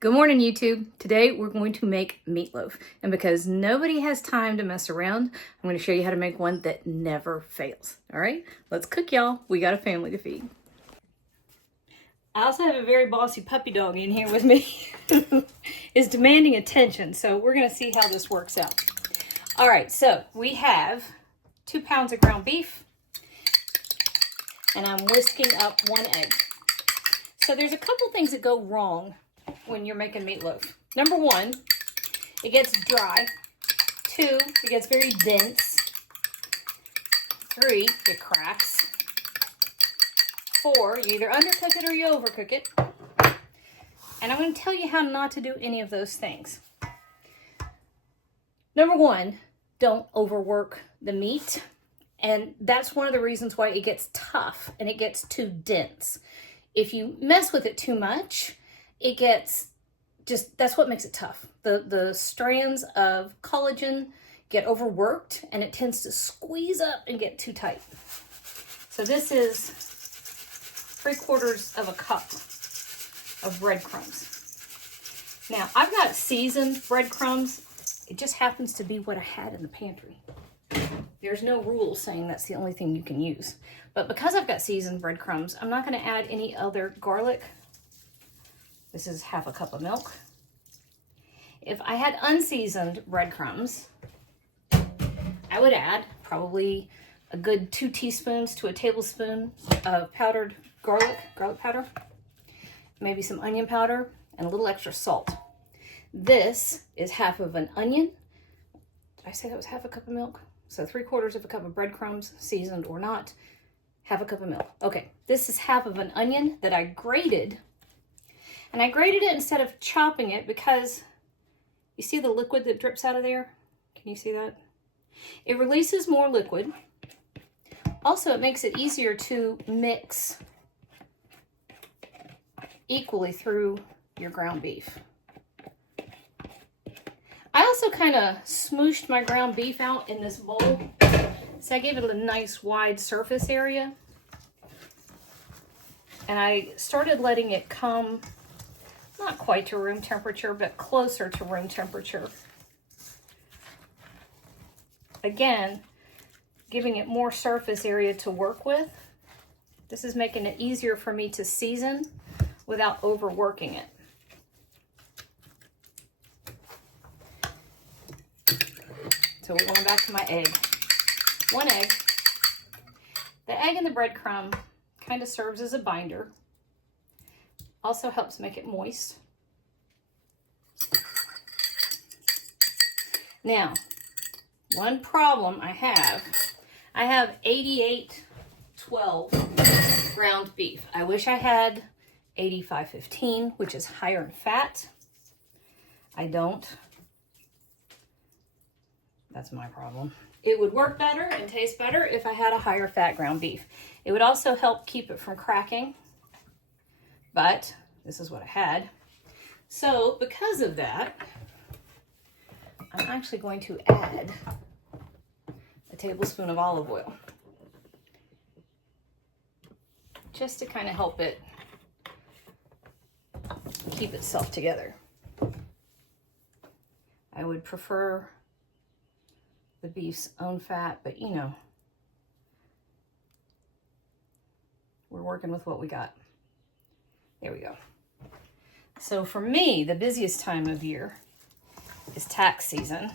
Good morning, YouTube. Today we're going to make meatloaf. And because nobody has time to mess around, I'm going to show you how to make one that never fails. All right, let's cook, y'all. We got a family to feed. I also have a very bossy puppy dog in here with me who is demanding attention. So we're going to see how this works out. All right, so we have 2 pounds of ground beef and I'm whisking up 1 egg. So there's a couple things that go wrong when you're making meatloaf. Number 1, it gets dry. 2, it gets very dense. 3, it cracks. 4, you either undercook it or you overcook it. And I'm going to tell you how not to do any of those things. Number 1, don't overwork the meat. And that's one of the reasons why it gets tough and it gets too dense. If you mess with it too much, it gets that's what makes it tough. The strands of collagen get overworked and it tends to squeeze up and get too tight. So this is 3/4 cup of breadcrumbs. Now I've got seasoned breadcrumbs. It just happens to be what I had in the pantry. There's no rule saying that's the only thing you can use. But because I've got seasoned breadcrumbs, I'm not going to add any other garlic. This is 1/2 cup of milk. If I had unseasoned breadcrumbs, I would add probably a good 2 teaspoons to a tablespoon of powdered garlic powder, maybe some onion powder, and a little extra salt. This is 1/2 an onion. Did I say that was 1/2 cup of milk? So 3/4 cup of breadcrumbs, seasoned or not, 1/2 cup of milk. Okay, this is 1/2 an onion that I grated. And I grated it instead of chopping it because you see the liquid that drips out of there? Can you see that? It releases more liquid. Also, it makes it easier to mix equally through your ground beef. I also kind of smooshed my ground beef out in this bowl. So I gave it a nice wide surface area. And I started letting it come not quite to room temperature, but closer to room temperature. Again, giving it more surface area to work with. This is making it easier for me to season without overworking it. So we're going back to my egg. 1 egg. The egg and the breadcrumb kind of serves as a binder. Also helps make it moist. Now, one problem I have 88/12 ground beef. I wish I had 85/15, which is higher in fat. I don't. That's my problem. It would work better and taste better if I had a higher fat ground beef. It would also help keep it from cracking. But this is what I had. So because of that, I'm actually going to add a tablespoon of olive oil. Just to kind of help it keep itself together. I would prefer the beef's own fat, but you know, we're working with what we got. There we go. So for me, the busiest time of year is tax season,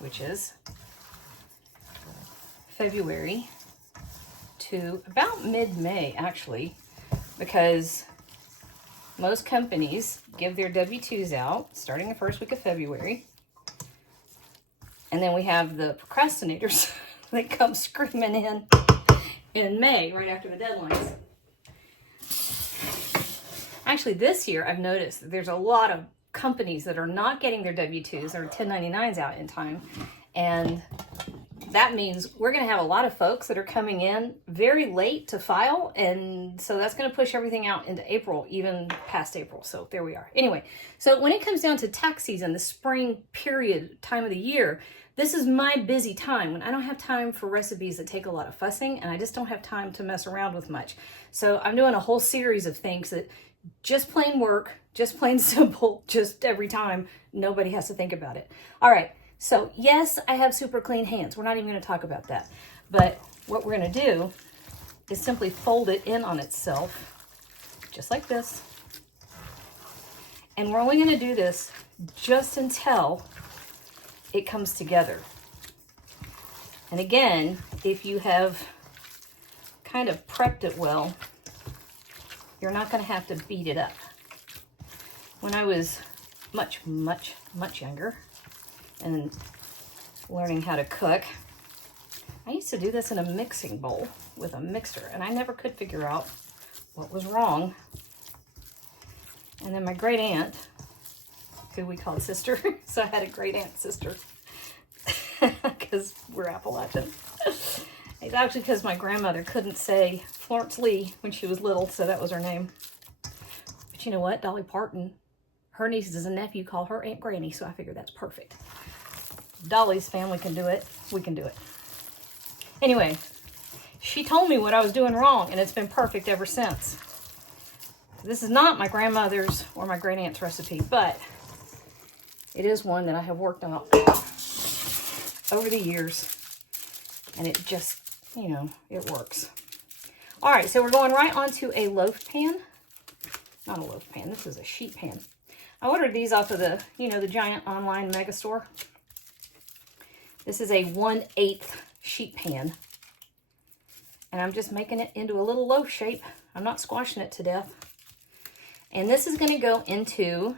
which is February to about mid-May, actually, because most companies give their W-2s out starting the first week of February. And then we have the procrastinators that come screaming in May, right after the deadlines. Actually, this year, I've noticed that there's a lot of companies that are not getting their W-2s or 1099s out in time. And that means we're going to have a lot of folks that are coming in very late to file. And so that's going to push everything out into April, even past April. So there we are. Anyway, so when it comes down to tax season, the spring period, time of the year, this is my busy time when I don't have time for recipes that take a lot of fussing and I just don't have time to mess around with much. So I'm doing a whole series of things that Just plain work, just plain simple, just every time. Nobody has to think about it. All right, so yes, I have super clean hands. We're not even going to talk about that. But what we're going to do is simply fold it in on itself, just like this. And we're only going to do this just until it comes together. And again, if you have kind of prepped it well, you're not going to have to beat it up. When I was much younger and learning how to cook, I used to do this in a mixing bowl with a mixer, and I never could figure out what was wrong. And then my great aunt, who we called sister, so I had a great aunt sister, because we're Appalachian. It's actually because my grandmother couldn't say Florence Lee when she was little, so that was her name. But you know what? Dolly Parton, her nieces and nephew call her Aunt Granny, so I figured that's perfect. Dolly's family can do it. We can do it. Anyway, she told me what I was doing wrong, and it's been perfect ever since. This is not my grandmother's or my great aunt's recipe, but it is one that I have worked on over the years, and it just, you know, it works. All right, so we're going right onto a loaf pan. Not a loaf pan, this is a sheet pan. I ordered these off of the, you know, the giant online mega store. This is a 1/8 sheet pan. And I'm just making it into a little loaf shape. I'm not squashing it to death. And this is gonna go into,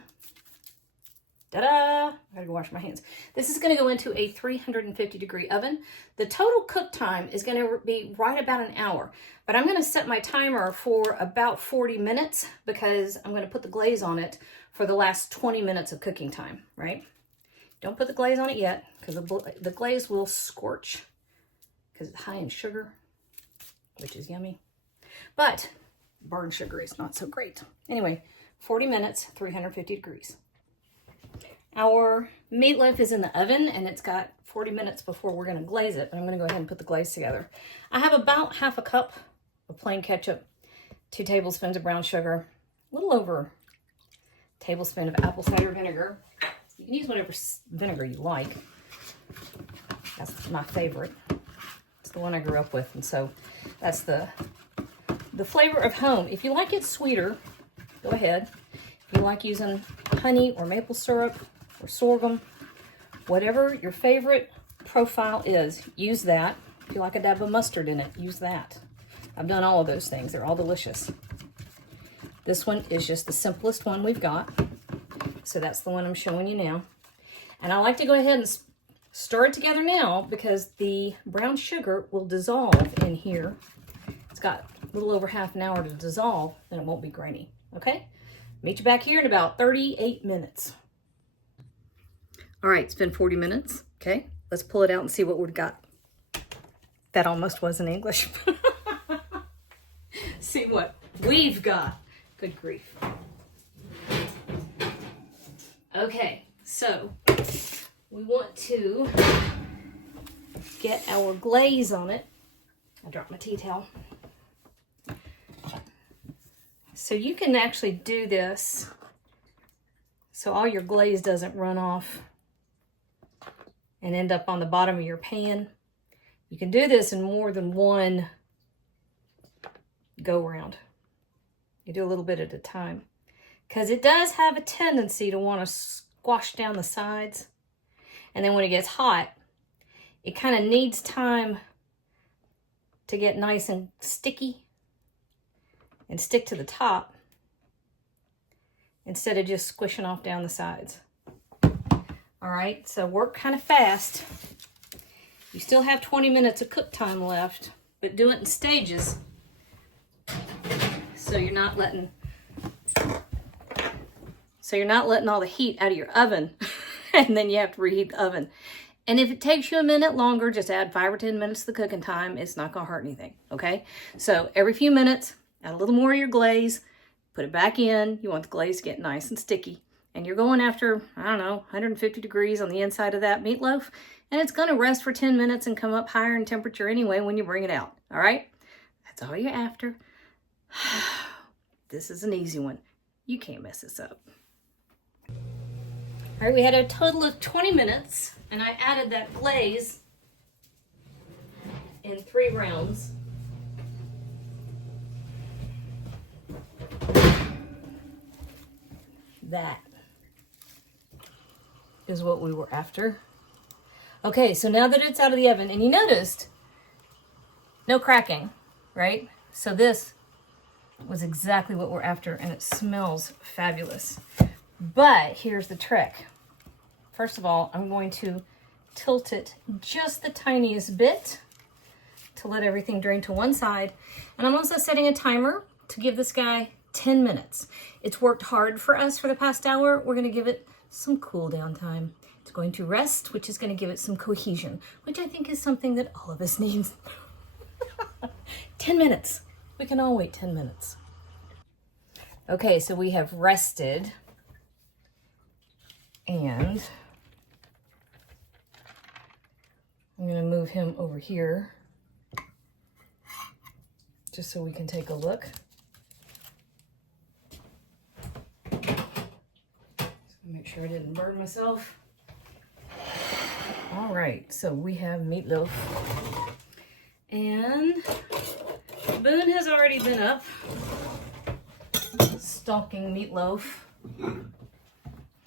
ta-da! I gotta go wash my hands. This is gonna go into a 350-degree oven. The total cook time is gonna be right about an hour, but I'm gonna set my timer for about 40 minutes because I'm gonna put the glaze on it for the last 20 minutes of cooking time, right? Don't put the glaze on it yet because the glaze will scorch because it's high in sugar, which is yummy. But burnt sugar is not so great. Anyway, 40 minutes, 350 degrees. Our meatloaf is in the oven and it's got 40 minutes before we're going to glaze it. But I'm going to go ahead and put the glaze together. I have about half a cup of plain ketchup, 2 tablespoons of brown sugar, a little over a tablespoon of apple cider vinegar. You can use whatever vinegar you like. That's my favorite. It's the one I grew up with, and so that's the flavor of home. If you like it sweeter, go ahead. If you like using honey or maple syrup or sorghum, whatever your favorite profile is, use that. If you like a dab of mustard in it, use that. I've done all of those things. They're all delicious. This one is just the simplest one we've got. So that's the one I'm showing you now. And I like to go ahead and stir it together now because the brown sugar will dissolve in here. It's got a little over half an hour to dissolve, then it won't be grainy. Okay? Meet you back here in about 38 minutes. All right, it's been 40 minutes. Okay, let's pull it out and see what we've got. That almost wasn't English. See what we've got. Good grief. Okay, so we want to get our glaze on it. I dropped my tea towel. So you can actually do this so all your glaze doesn't run off and end up on the bottom of your pan. You can do this in more than one go round. You do a little bit at a time because it does have a tendency to want to squash down the sides. And then when it gets hot, it kind of needs time to get nice and sticky and stick to the top instead of just squishing off down the sides. All right, so work kind of fast. You still have 20 minutes of cook time left, but do it in stages so you're not letting all the heat out of your oven and then you have to reheat the oven. And if it takes you a minute longer, just add 5 or 10 minutes to the cooking time. It's not gonna hurt anything, okay? So every few minutes, add a little more of your glaze, put it back in. You want the glaze to get nice and sticky. And you're going after, I don't know, 150 degrees on the inside of that meatloaf. And it's gonna rest for 10 minutes and come up higher in temperature anyway when you bring it out, all right? That's all you're after. This is an easy one. You can't mess this up. All right, we had a total of 20 minutes, and I added that glaze in 3 rounds. That is what we were after. Okay, so now that it's out of the oven, and you noticed no cracking, right? So this was exactly what we're after, and it smells fabulous. But here's the trick. First of all, I'm going to tilt it just the tiniest bit to let everything drain to one side. And I'm also setting a timer to give this guy 10 minutes. It's worked hard for us for the past hour. We're gonna give it some cool down time. It's going to rest, which is gonna give it some cohesion, which I think is something that all of us needs. 10 minutes. We can all wait 10 minutes. Okay, so we have rested, and I'm gonna move him over here just so we can take a look. Make sure I didn't burn myself. All right, so we have Meatloaf. And Boone has already been up stalking Meatloaf.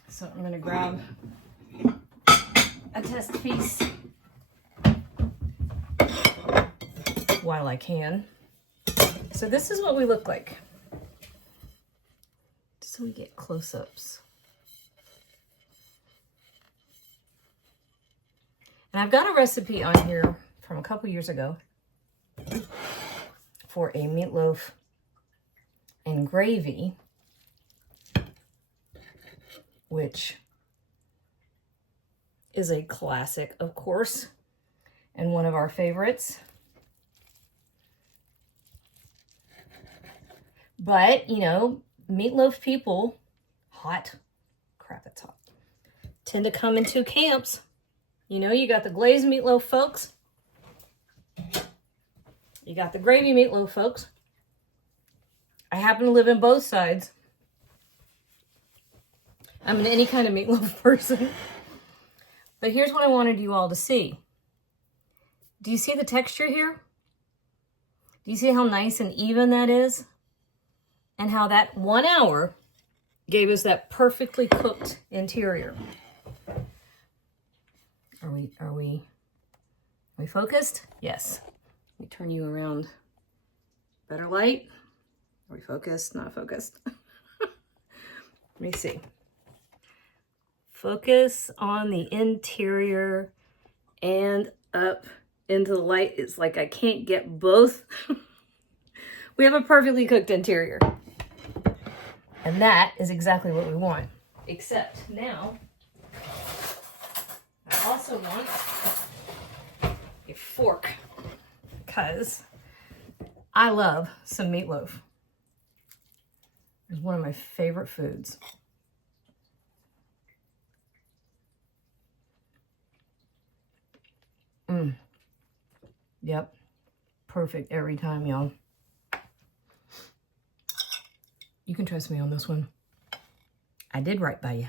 So I'm gonna grab a test piece while I can. So this is what we look like. Just so we get close-ups. And I've got a recipe on here from a couple years ago for a meatloaf and gravy, which is a classic, of course, and one of our favorites. But, you know, meatloaf people, hot, crap, it's hot, tend to come in 2 camps. You know, you got the glazed meatloaf folks. You got the gravy meatloaf folks. I happen to live in both sides. I'm an any kind of meatloaf person. But here's what I wanted you all to see. Do you see the texture here? Do you see how nice and even that is? And how that 1 hour gave us that perfectly cooked interior. Are we focused? Yes. Let me turn you around. Better light. Are we focused? Not focused. Let me see. Focus on the interior and up into the light. It's like I can't get both. We have a perfectly cooked interior. And that is exactly what we want. Except now, I also want a fork because I love some meatloaf. It's one of my favorite foods. Yep. Perfect every time, y'all. You can trust me on this one. I did right by you.